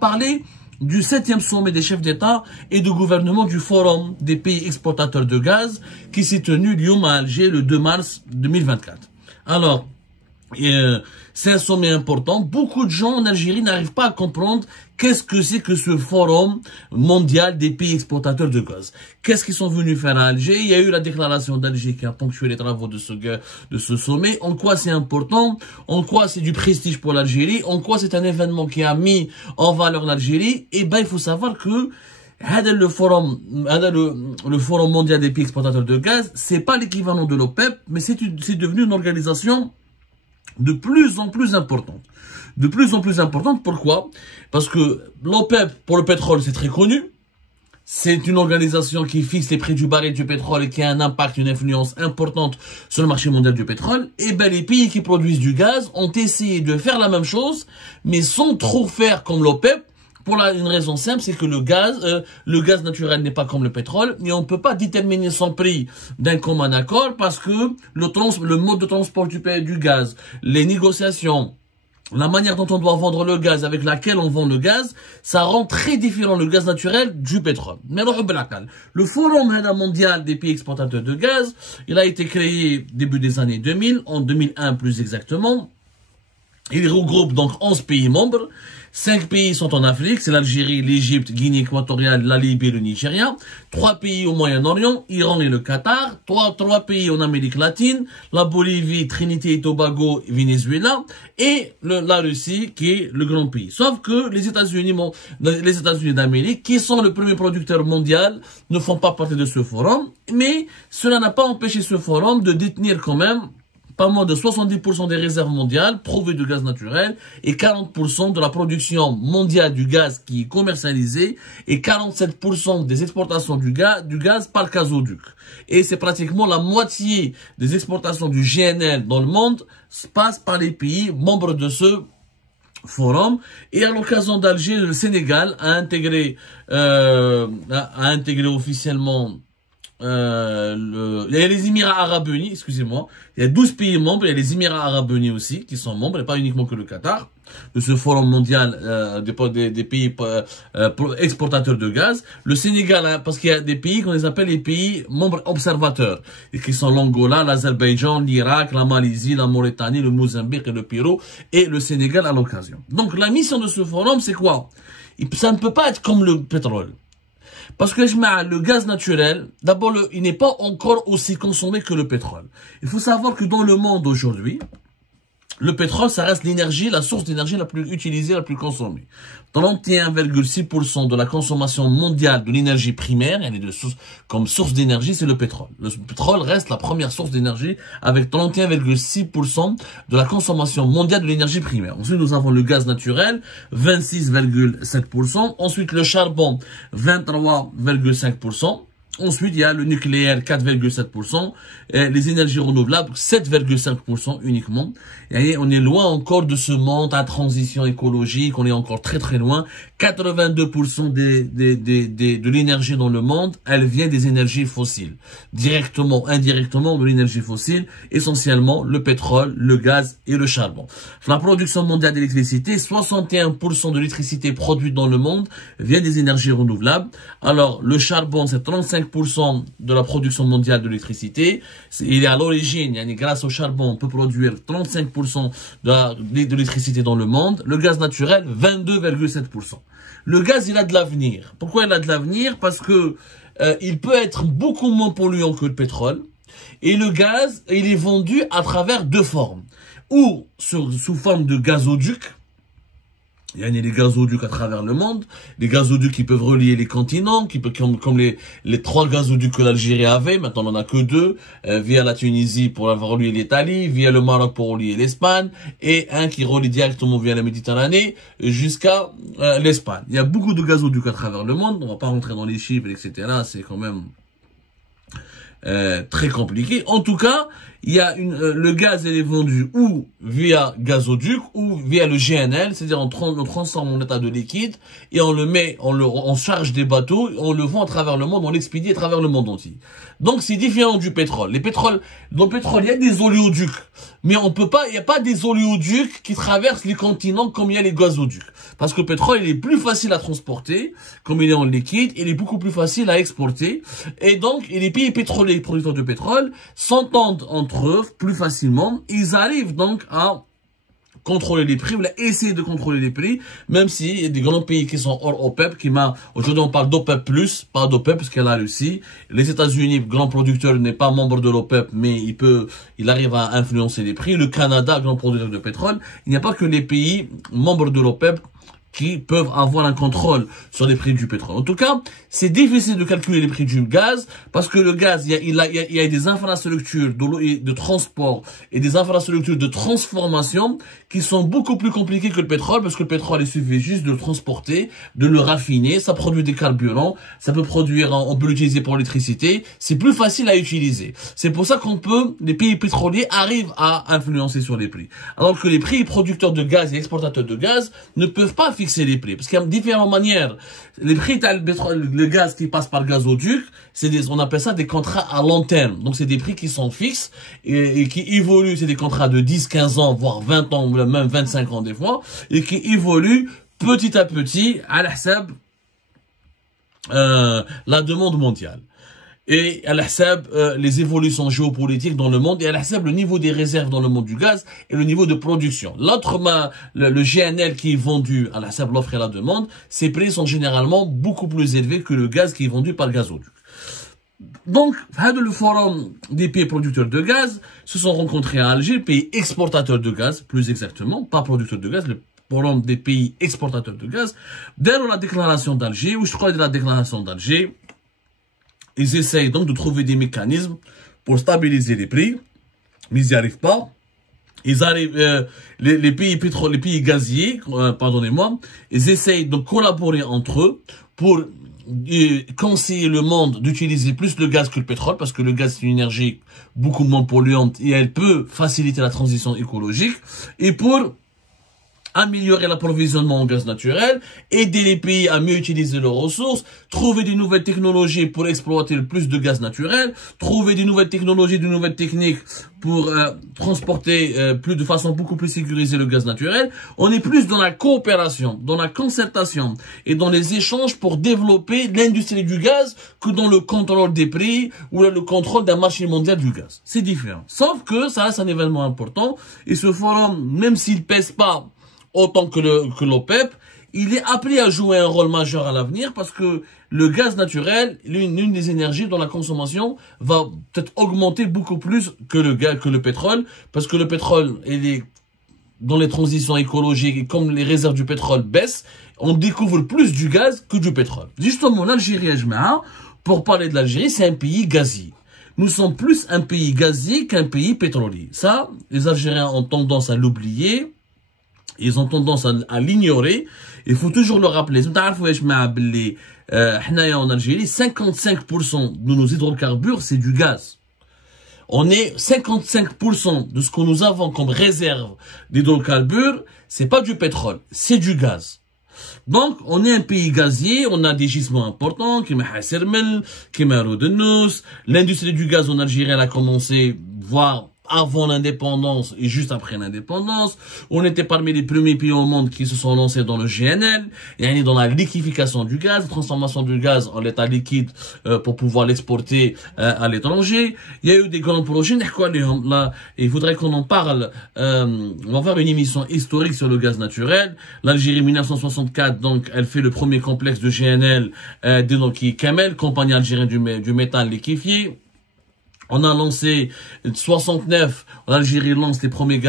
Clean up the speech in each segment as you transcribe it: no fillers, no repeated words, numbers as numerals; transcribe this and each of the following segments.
parler du 7e sommet des chefs d'État et de gouvernement du Forum des pays exportateurs de gaz qui s'est tenu Lyon à Alger le 2 mars 2024. Alors, c'est un sommet important. Beaucoup de gens en Algérie n'arrivent pas à comprendre qu'est-ce que c'est que ce forum mondial des pays exportateurs de gaz. Qu'est-ce qu'ils sont venus faire à Alger? Il y a eu la déclaration d'Alger qui a ponctué les travaux de ce sommet. En quoi c'est important? En quoi c'est du prestige pour l'Algérie? En quoi c'est un événement qui a mis en valeur l'Algérie? Eh ben, il faut savoir que le forum mondial des pays exportateurs de gaz, c'est pas l'équivalent de l'OPEP, mais c'est devenu une organisation de plus en plus importante. De plus en plus importante, pourquoi? Parce que l'OPEP, pour le pétrole, c'est très connu. C'est une organisation qui fixe les prix du baril du pétrole et qui a un impact, une influence importante sur le marché mondial du pétrole. Et ben, les pays qui produisent du gaz ont essayé de faire la même chose, mais sans trop faire comme l'OPEP. Pour une raison simple, c'est que le gaz naturel n'est pas comme le pétrole et on ne peut pas déterminer son prix d'un commun accord parce que le mode de transport du gaz, les négociations, la manière dont on doit vendre le gaz, avec laquelle on vend le gaz, ça rend très différent le gaz naturel du pétrole. Mais le Forum mondial des pays exportateurs de gaz, il a été créé début des années 2000, en 2001 plus exactement. Il regroupe donc 11 pays membres. 5 pays sont en Afrique, c'est l'Algérie, l'Égypte, Guinée équatoriale, la Libye et le Nigeria. 3 pays au Moyen-Orient, Iran et le Qatar. 3 pays en Amérique latine, la Bolivie, Trinité et Tobago, Venezuela. Et la Russie qui est le grand pays. Sauf que les États-Unis d'Amérique, qui sont le premier producteur mondial, ne font pas partie de ce forum. Mais cela n'a pas empêché ce forum de détenir quand même pas moins de 70% des réserves mondiales prouvées de gaz naturel et 40% de la production mondiale du gaz qui est commercialisée et 47% des exportations du gaz par gazoduc. Et c'est pratiquement la moitié des exportations du GNL dans le monde passe par les pays membres de ce forum. Et à l'occasion d'Alger, le Sénégal a intégré officiellement il y a les Émirats Arabes Unis, excusez-moi. Il y a 12 pays membres, il y a les Émirats Arabes Unis aussi qui sont membres, et pas uniquement que le Qatar, de ce forum mondial des pays exportateurs de gaz. Le Sénégal, parce qu'il y a des pays qu'on les appelle les pays membres observateurs, et qui sont l'Angola, l'Azerbaïdjan, l'Irak, la Malaisie, la Mauritanie, le Mozambique et le Pérou, et le Sénégal à l'occasion. Donc la mission de ce forum, c'est quoi? Ça ne peut pas être comme le pétrole. Parce que le gaz naturel, d'abord, il n'est pas encore aussi consommé que le pétrole. Il faut savoir que dans le monde aujourd'hui, le pétrole, ça reste l'énergie, la source d'énergie la plus utilisée, la plus consommée. 31,6% de la consommation mondiale de l'énergie primaire, comme source d'énergie, c'est le pétrole. Le pétrole reste la première source d'énergie avec 31,6% de la consommation mondiale de l'énergie primaire. Ensuite, nous avons le gaz naturel, 26,7%. Ensuite, le charbon, 23,5%. Ensuite, il y a le nucléaire, 4,7%, les énergies renouvelables, 7,5% uniquement. Et on est loin encore de ce monde à transition écologique, on est encore très très loin. 82% de l'énergie dans le monde, elle vient des énergies fossiles. Directement, indirectement, de l'énergie fossile, essentiellement le pétrole, le gaz et le charbon. La production mondiale d'électricité, 61% de l'électricité produite dans le monde vient des énergies renouvelables. Alors, le charbon, c'est 35% de la production mondiale de l'électricité. Il est à l'origine, grâce au charbon, on peut produire 35% de l'électricité dans le monde. Le gaz naturel, 22,7%. Le gaz, il a de l'avenir. Pourquoi il a de l'avenir? Parce que il peut être beaucoup moins polluant que le pétrole. Et le gaz, il est vendu à travers 2 formes. Ou sous forme de gazoduc. Il y a les gazoducs à travers le monde, les gazoducs qui peuvent relier les continents, comme les 3 gazoducs que l'Algérie avait, maintenant on en a que 2, via la Tunisie pour avoir relié l'Italie, via le Maroc pour relier l'Espagne, et un qui relie directement via la Méditerranée jusqu'à l'Espagne. Il y a beaucoup de gazoducs à travers le monde, on va pas rentrer dans les chiffres, etc., c'est quand même très compliqué. En tout cas, il y a le gaz, il est vendu ou via gazoduc ou via le GNL, c'est-à-dire on le transforme en état de liquide et on le met, on charge des bateaux, on le vend à travers le monde, on l'expédie à travers le monde entier. Donc c'est différent du pétrole. Dans le pétrole, il y a des oléoducs, mais il n'y a pas des oléoducs qui traversent les continents comme il y a les gazoducs. Parce que le pétrole, il est plus facile à transporter, comme il est en liquide, il est beaucoup plus facile à exporter. Et donc, les pays pétroliers, producteurs de pétrole, s'entendent entre eux plus facilement. Ils arrivent donc à contrôler les prix, ou à essayer de contrôler les prix, même si y a des grands pays qui sont hors OPEP, aujourd'hui on parle d'OPEP+, pas d'OPEP, parce qu'il y a la Russie. Les États-Unis, grand producteur, n'est pas membre de l'OPEP, mais il arrive à influencer les prix. Le Canada, grand producteur de pétrole. Il n'y a pas que les pays membres de l'OPEP qui peuvent avoir un contrôle sur les prix du pétrole. En tout cas, c'est difficile de calculer les prix du gaz parce que le gaz, il y a des infrastructures de transport et des infrastructures de transformation qui sont beaucoup plus compliquées que le pétrole parce que le pétrole, il suffit juste de le transporter, de le raffiner, ça produit des carburants, ça peut produire, on peut l'utiliser pour l'électricité, c'est plus facile à utiliser. C'est pour ça les pays pétroliers arrivent à influencer sur les prix. Alors que les prix producteurs de gaz et exportateurs de gaz ne peuvent pas fixer les prix. Parce qu'il y a différentes manières. Les prix le gaz qui passe par le gazoduc, on appelle ça des contrats à long terme. Donc c'est des prix qui sont fixes et qui évoluent. C'est des contrats de 10, 15 ans, voire 20 ans, même 25 ans des fois, et qui évoluent petit à petit à la demande mondiale. Et à l'hsab les évolutions géopolitiques dans le monde et à l'hsab le niveau des réserves dans le monde du gaz et le niveau de production. Le GNL qui est vendu à l'hsab l'offre et la demande, ces prix sont généralement beaucoup plus élevés que le gaz qui est vendu par le gazoduc. Donc, le forum des pays producteurs de gaz se sont rencontrés à Alger, pays exportateurs de gaz, plus exactement, pas producteurs de gaz, le forum des pays exportateurs de gaz, dès la déclaration d'Alger, ou je crois de la déclaration d'Alger, ils essayent donc de trouver des mécanismes pour stabiliser les prix, mais ils n'y arrivent pas. Ils arrivent, les pays gaziers, pardonnez-moi, ils essayent de collaborer entre eux pour conseiller le monde d'utiliser plus le gaz que le pétrole, parce que le gaz c'est une énergie beaucoup moins polluante et elle peut faciliter la transition écologique, et pour améliorer l'approvisionnement en gaz naturel, aider les pays à mieux utiliser leurs ressources, trouver des nouvelles technologies pour exploiter le plus de gaz naturel, trouver des nouvelles technologies, de nouvelles techniques pour transporter de façon beaucoup plus sécurisée le gaz naturel. On est plus dans la coopération, dans la concertation et dans les échanges pour développer l'industrie du gaz que dans le contrôle des prix ou le contrôle d'un marché mondial du gaz. C'est différent. Sauf que ça reste un événement important et ce forum, même s'il pèse pas autant que l'OPEP, il est appelé à jouer un rôle majeur à l'avenir parce que le gaz naturel, l'une des énergies dont la consommation va peut-être augmenter beaucoup plus que le pétrole, parce que le pétrole, il est dans les transitions écologiques et comme les réserves du pétrole baissent, on découvre plus du gaz que du pétrole. Justement, l'Algérie, pour parler de l'Algérie, c'est un pays gazier. Nous sommes plus un pays gazier qu'un pays pétrolier. Ça, les Algériens ont tendance à l'oublier. Ils ont tendance à l'ignorer. Il faut toujours le rappeler. En Algérie, 55% de nos hydrocarbures, c'est du gaz. On est 55% de ce que nous avons comme réserve d'hydrocarbures, c'est pas du pétrole, c'est du gaz. Donc, on est un pays gazier, on a des gisements importants, qui Hassermel, qui Rodennous. L'industrie du gaz en Algérie, elle a commencé, voire avant l'indépendance et juste après l'indépendance. On était parmi les premiers pays au monde qui se sont lancés dans le GNL, et dans la liquéfaction du gaz, transformation du gaz en l'état liquide pour pouvoir l'exporter à l'étranger. Il y a eu des grands projets. Là, il faudrait qu'on en parle. On va faire une émission historique sur le gaz naturel. L'Algérie 1964, donc, elle fait le premier complexe de GNL qui est Kamel, compagnie algérienne du métal liquéfié. On a lancé 69, l'Algérie lance les premiers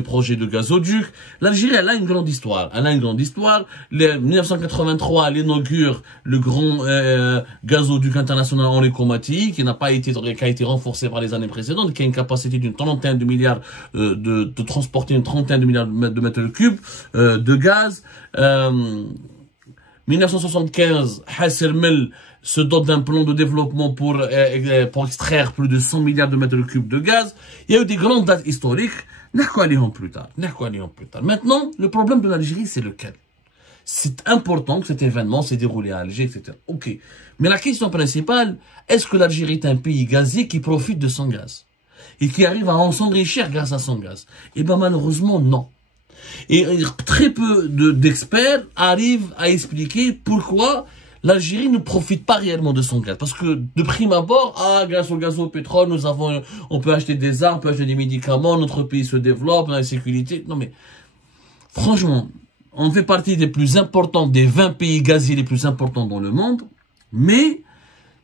projets de gazoduc. L'Algérie, elle a une grande histoire. En 1983, elle inaugure le grand gazoduc international Henri Comati, qui a été renforcé par les années précédentes, qui a une capacité d'une trentaine de milliards de transporter une trentaine de milliards de mètres cubes de gaz. 1975, Hassermel se dote d'un plan de développement pour extraire plus de 100 milliards de mètres cubes de gaz. Il y a eu des grandes dates historiques. Plus tard. Maintenant, le problème de l'Algérie, c'est lequel? C'est important que cet événement s'est déroulé à Alger, etc. Ok. Mais la question principale, est-ce que l'Algérie est un pays gazier qui profite de son gaz? Et qui arrive à s'enrichir grâce à son gaz? Eh ben, malheureusement, non. Et très peu d'experts arrivent à expliquer pourquoi l'Algérie ne profite pas réellement de son gaz. Parce que, de prime abord, grâce au gaz au pétrole, on peut acheter des armes, on peut acheter des médicaments, notre pays se développe, on a la sécurité. Non mais, franchement, on fait partie des plus importants, des 20 pays gaziers les plus importants dans le monde, mais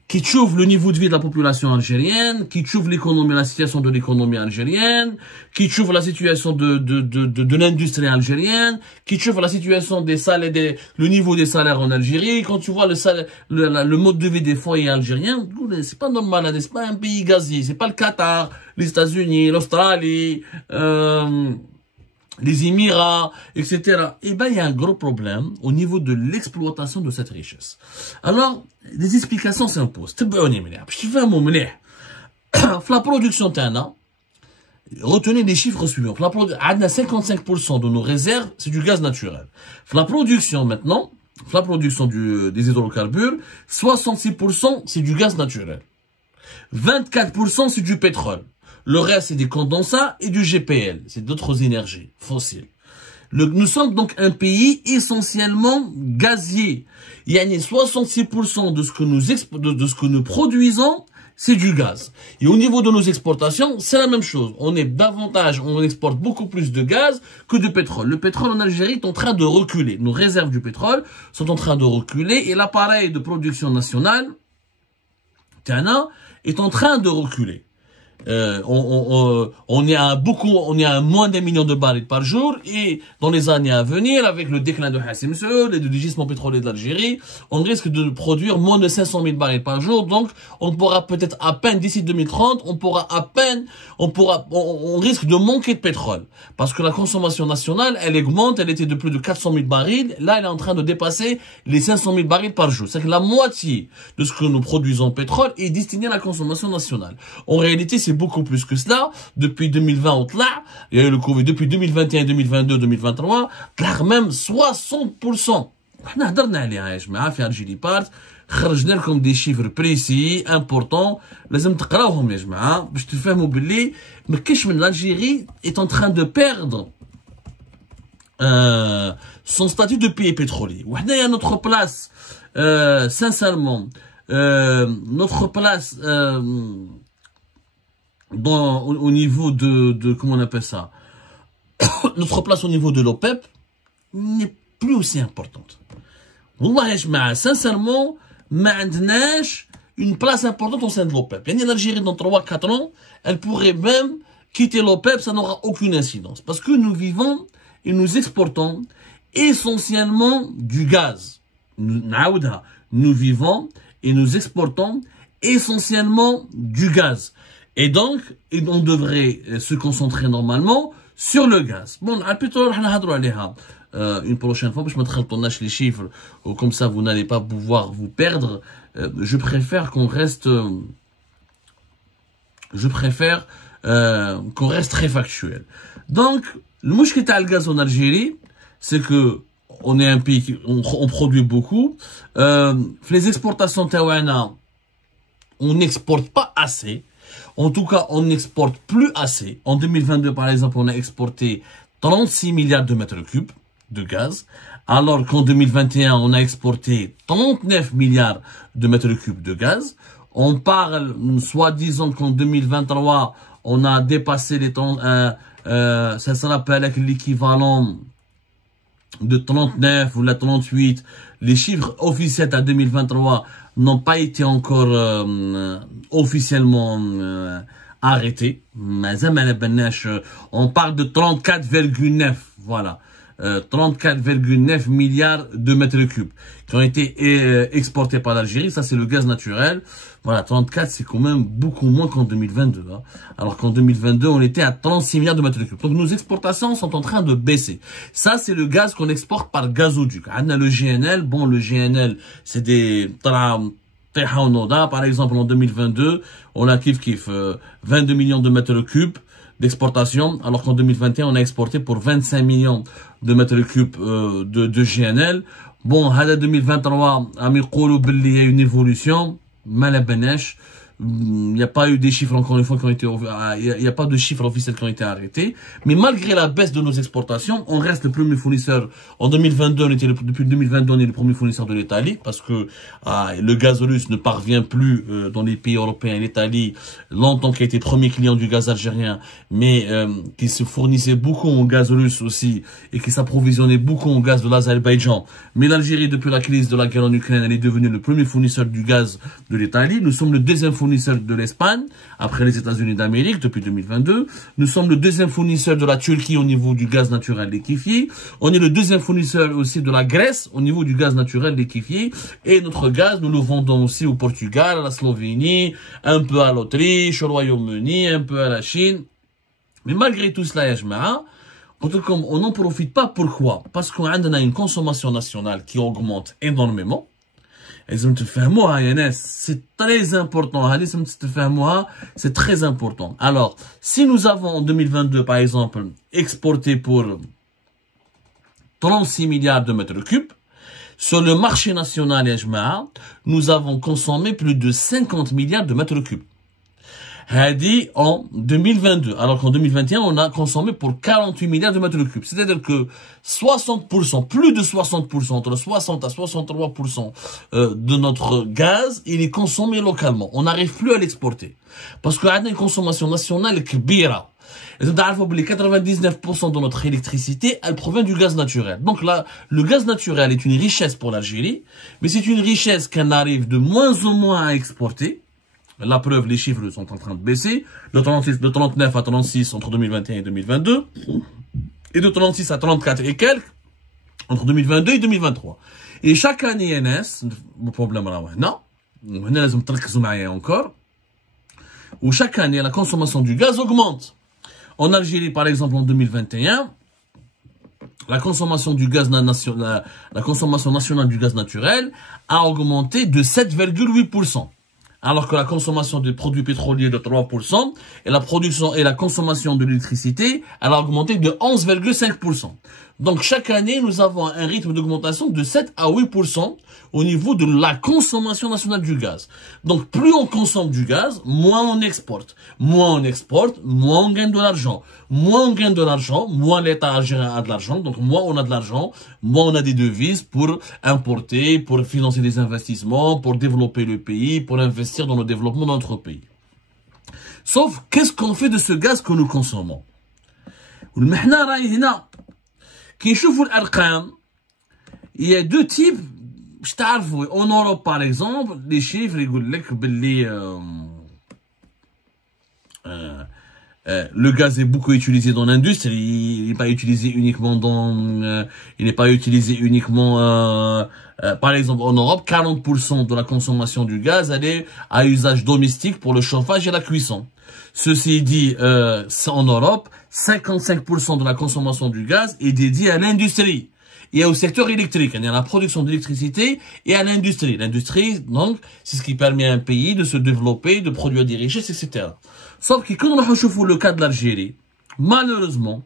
qui trouve le niveau de vie de la population algérienne, qui trouve l'économie, la situation de l'économie algérienne, qui trouve la situation de l'industrie algérienne, qui trouve la situation des salaires, le niveau des salaires en Algérie. Quand tu vois le mode de vie des foyers algériens, c'est pas normal, c'est pas un pays gazier, c'est pas le Qatar, les États-Unis, l'Australie, les Émirats, etc. Eh ben, il y a un gros problème au niveau de l'exploitation de cette richesse. Alors, des explications s'imposent. La production TANA, retenez les chiffres suivants. 55% de nos réserves, c'est du gaz naturel. La production maintenant, la production des hydrocarbures, 66% c'est du gaz naturel. 24% c'est du pétrole. Le reste, c'est des condensats et du GPL. C'est d'autres énergies fossiles. Nous sommes donc un pays essentiellement gazier. Il y a 66% de ce que nous produisons, c'est du gaz. Et au niveau de nos exportations, c'est la même chose. On exporte beaucoup plus de gaz que de pétrole. Le pétrole en Algérie est en train de reculer. Nos réserves du pétrole sont en train de reculer et l'appareil de production nationale, Tana, est en train de reculer. On est à moins d'1 million de barils par jour et dans les années à venir, avec le déclin de Hassim Saoud et du gisement pétrolier de l'Algérie, on risque de produire moins de 500 000 barils par jour. Donc, on pourra peut-être à peine d'ici 2030, on risque de manquer de pétrole parce que la consommation nationale, elle augmente, elle était de plus de 400 000 barils. Là, elle est en train de dépasser les 500 000 barils par jour. C'est que la moitié de ce que nous produisons en pétrole est destiné à la consommation nationale. En réalité, c'est beaucoup plus que cela. Depuis 2020, il y a eu le Covid. Depuis 2021, 2022, 2023, même 60%. On a fait Algérie Part, خرجنا لكم des chiffres précis, importants. لازم تقراوهم يا جماعة باش تفهموا باللي ما كاش من l'Algérie est en train de perdre son statut de pays pétrolier. وحنا à notre place, sincèrement, notre place au niveau de comment on appelle ça, notre place au niveau de l'OPEP n'est plus aussi importante. Wallah ya jma'a, sincèrement, ما عندناش une place importante au sein de l'OPEP. L'Algérie dans 3-4 ans, elle pourrait même quitter l'OPEP, ça n'aura aucune incidence. Parce que nous vivons et nous exportons essentiellement du gaz. Nous vivons et nous exportons essentiellement du gaz. Et donc, on devrait se concentrer normalement sur le gaz. Bon, le pétrole, une prochaine fois, je me les chiffres, comme ça vous n'allez pas pouvoir vous perdre. Je préfère qu'on reste, très factuel. Donc, le mouchkit al gaz en Algérie, c'est que on est un pays qui on produit beaucoup. Les exportations tawana, on n'exporte pas assez. En tout cas, on n'exporte plus assez. En 2022, par exemple, on a exporté 36 milliards de mètres cubes de gaz, alors qu'en 2021, on a exporté 39 milliards de mètres cubes de gaz. On parle, soi-disant qu'en 2023, on a dépassé les 30, ça s'appelle avec l'équivalent de 39 ou la 38. Les chiffres officiels à 2023 n'ont pas été encore officiellement arrêtés. On parle de 34,9, voilà. 34,9 milliards de mètres cubes qui ont été exportés par l'Algérie. Ça, c'est le gaz naturel. Voilà, 34, c'est quand même beaucoup moins qu'en 2022. Hein. Alors qu'en 2022, on était à 36 milliards de mètres cubes. Donc, nos exportations sont en train de baisser. Ça, c'est le gaz qu'on exporte par gazoduc. On a le GNL. Bon, le GNL, c'est des Par exemple, en 2022, on a kiff 22 millions de mètres cubes d'exportation, alors qu'en 2021, on a exporté pour 25 millions de mètres cubes de GNL. Bon, à 2023, il y a une évolution, malabanesh. Il n'y a pas eu des chiffres, encore une fois, qui ont été, il n'y a pas de chiffres officiels qui ont été arrêtés. Mais malgré la baisse de nos exportations, on reste le premier fournisseur. En 2022, depuis 2022, on est le premier fournisseur de l'Italie, parce que le gaz russe ne parvient plus dans les pays européens. L'Italie, longtemps qui a été premier client du gaz algérien, mais qui se fournissait beaucoup au gaz russe aussi, et qui s'approvisionnait beaucoup au gaz de l'Azerbaïdjan. Mais l'Algérie, depuis la crise de la guerre en Ukraine, elle est devenue le premier fournisseur du gaz de l'Italie. Nous sommes le deuxième fournisseur de l'Espagne, après les États-Unis d'Amérique, depuis 2022. Nous sommes le deuxième fournisseur de la Turquie au niveau du gaz naturel liquéfié. On est le deuxième fournisseur aussi de la Grèce au niveau du gaz naturel liquéfié. Et notre gaz, nous le vendons aussi au Portugal, à la Slovénie, un peu à l'Autriche, au Royaume-Uni, un peu à la Chine. Mais malgré tout cela, on n'en profite pas. Pourquoi? Parce qu'on a une consommation nationale qui augmente énormément. C'est très important. C'est très important. Alors, si nous avons en 2022, par exemple, exporté pour 36 milliards de mètres cubes, sur le marché national, nous avons consommé plus de 50 milliards de mètres cubes. Hadi en 2022. Alors qu'en 2021, on a consommé pour 48 milliards de mètres cubes. C'est-à-dire que 60%, plus de 60%, entre 60 à 63% de notre gaz, il est consommé localement. On n'arrive plus à l'exporter. Parce qu'on a une consommation nationale kbira. Et donc, 99% de notre électricité, elle provient du gaz naturel. Donc là, le gaz naturel est une richesse pour l'Algérie, mais c'est une richesse qu'on arrive de moins en moins à exporter. La preuve, les chiffres sont en train de baisser. De 39 à 36 entre 2021 et 2022. Et de 36 à 34 et quelques entre 2022 et 2023. Et chaque année, le problème là, non. Encore. Où chaque année, la consommation du gaz augmente. En Algérie, par exemple, en 2021, la consommation du gaz la consommation nationale du gaz naturel a augmenté de 7,8%. Alors que la consommation des produits pétroliers de 3% et la production et la consommation de l'électricité, elle a augmenté de 11,5%. Donc chaque année, nous avons un rythme d'augmentation de 7 à 8% au niveau de la consommation nationale du gaz. Donc plus on consomme du gaz, moins on exporte. Moins on exporte, moins on gagne de l'argent. Moins on gagne de l'argent, moins l'État algérien a de l'argent. Donc moins on a de l'argent, moins on a des devises pour importer, pour financer des investissements, pour développer le pays, pour investir dans le développement de notre pays. Sauf, qu'est-ce qu'on fait de ce gaz que nous consommons? Il y a deux types. En Europe, par exemple, les chiffres, le gaz est beaucoup utilisé dans l'industrie. Il n'est pas utilisé uniquement par exemple, en Europe, 40% de la consommation du gaz, elle est à usage domestique pour le chauffage et la cuisson. Ceci dit, en Europe, 55% de la consommation du gaz est dédiée à l'industrie et au secteur électrique. Il y a la production d'électricité et à l'industrie. L'industrie, donc, c'est ce qui permet à un pays de se développer, de produire des richesses, etc. Sauf que quand on recherche le cas de l'Algérie, malheureusement,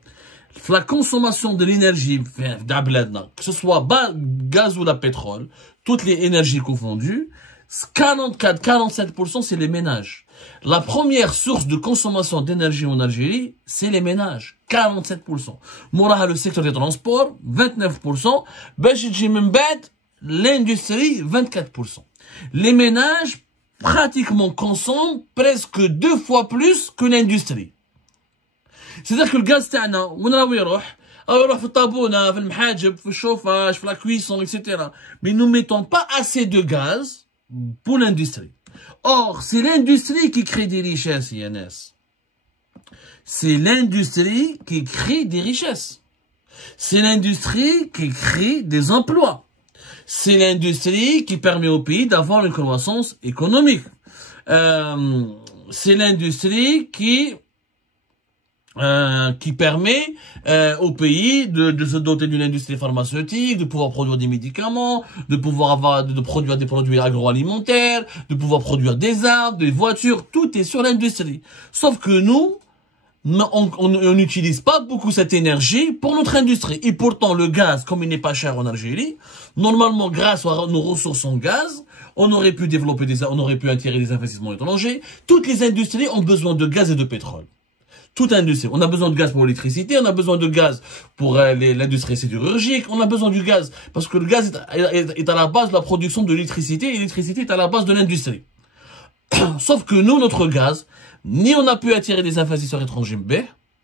la consommation de l'énergie, que ce soit gaz ou la pétrole, toutes les énergies confondues, 44-47% c'est les ménages. La première source de consommation d'énergie en Algérie, c'est les ménages. 47%. Mouraha, le secteur des transports, 29%. L'industrie, 24%. Les ménages, pratiquement, consomment presque 2 fois plus que l'industrie. C'est-à-dire que le gaz, la cuisson, etc. Mais nous ne mettons pas assez de gaz pour l'industrie. Or, c'est l'industrie qui crée des richesses, INS. C'est l'industrie qui crée des richesses. C'est l'industrie qui crée des emplois. C'est l'industrie qui permet au pays d'avoir une croissance économique. C'est l'industrie qui qui permet au pays de se doter d'une industrie pharmaceutique, de pouvoir produire des médicaments, de pouvoir de produire des produits agroalimentaires, de pouvoir produire des armes, des voitures, tout est sur l'industrie. Sauf que nous, on n'utilise pas beaucoup cette énergie pour notre industrie. Et pourtant, le gaz, comme il n'est pas cher en Algérie, normalement, grâce à nos ressources en gaz, on aurait pu développer on aurait pu attirer des investissements étrangers. Toutes les industries ont besoin de gaz et de pétrole. Toute industrie. On a besoin de gaz pour l'électricité, on a besoin de gaz pour l'industrie sidérurgique, on a besoin du gaz parce que le gaz est à la base de la production de l'électricité et l'électricité est à la base de l'industrie. Sauf que nous, notre gaz, ni on a pu attirer des investisseurs étrangers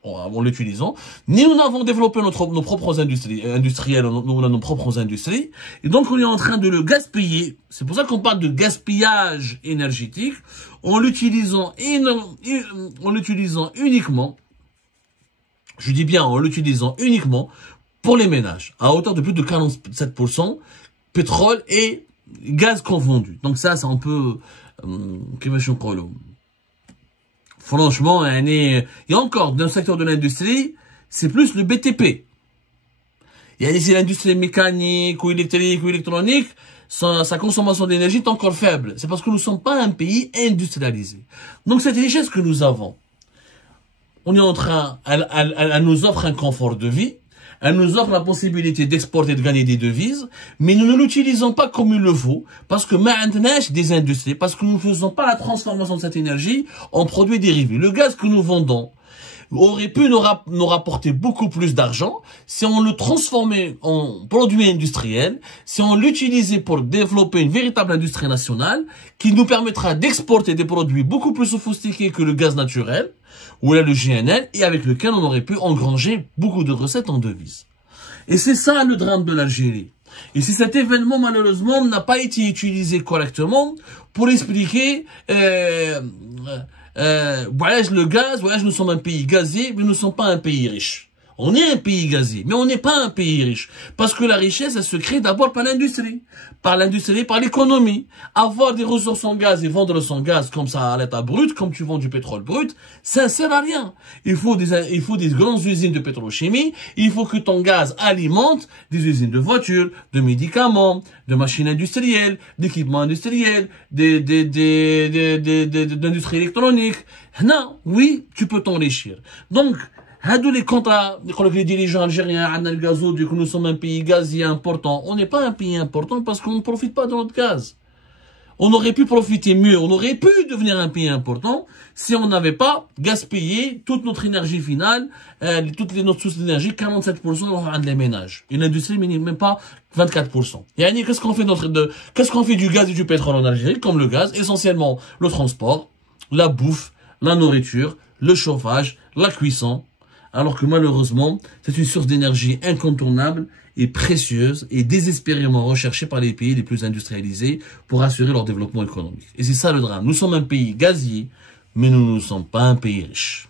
en l'utilisant, ni nous n'avons développé nos propres industries, nous avons nos propres industries, et donc on est en train de le gaspiller. C'est pour ça qu'on parle de gaspillage énergétique, en l'utilisant uniquement, je dis bien en l'utilisant uniquement pour les ménages, à hauteur de plus de 47%, pétrole et gaz confondus. Donc ça, c'est un peu, franchement, il y a encore dans le secteur de l'industrie, c'est plus le BTP. Il y a ici l'industrie mécanique ou électrique ou électronique, sa consommation d'énergie est encore faible. C'est parce que nous ne sommes pas un pays industrialisé. Donc cette richesse que nous avons, on est en train, elle nous offre un confort de vie, elle nous offre la possibilité d'exporter et de gagner des devises, mais nous ne l'utilisons pas comme il le faut, parce que maintenant, des industries, parce que nous ne faisons pas la transformation de cette énergie en produits dérivés. Le gaz que nous vendons aurait pu nous rapporter beaucoup plus d'argent si on le transformait en produit industriel, si on l'utilisait pour développer une véritable industrie nationale qui nous permettra d'exporter des produits beaucoup plus sophistiqués que le gaz naturel ou là le GNL et avec lequel on aurait pu engranger beaucoup de recettes en devises. Et c'est ça le drame de l'Algérie. Et si cet événement, malheureusement, n'a pas été utilisé correctement pour expliquer voyage le gaz, voyage nous sommes un pays gazier, mais nous ne sommes pas un pays riche. On est un pays gazier, mais on n'est pas un pays riche. Parce que la richesse, elle se crée d'abord par l'industrie, par l'économie. Avoir des ressources en gaz et vendre son gaz comme ça à l'état brut, comme tu vends du pétrole brut, ça ne sert à rien. Il faut des grandes usines de pétrochimie, il faut que ton gaz alimente des usines de voitures, de médicaments, de machines industrielles, d'équipements industriels, d'industries électroniques. Non, oui, tu peux t'enrichir. Donc, les contrats, les dirigeants algériens, que nous sommes un pays gazier important. On n'est pas un pays important parce qu'on ne profite pas de notre gaz. On aurait pu profiter mieux, on aurait pu devenir un pays important si on n'avait pas gaspillé toute notre énergie finale, toutes notre sources d'énergie, 47% dans les ménages. Et l'industrie, même pas 24%. Et qu'est-ce qu'on fait du gaz et du pétrole en Algérie, comme le gaz? Essentiellement, le transport, la bouffe, la nourriture, le chauffage, la cuisson. Alors que malheureusement, c'est une source d'énergie incontournable et précieuse et désespérément recherchée par les pays les plus industrialisés pour assurer leur développement économique. Et c'est ça le drame. Nous sommes un pays gazier, mais nous ne sommes pas un pays riche.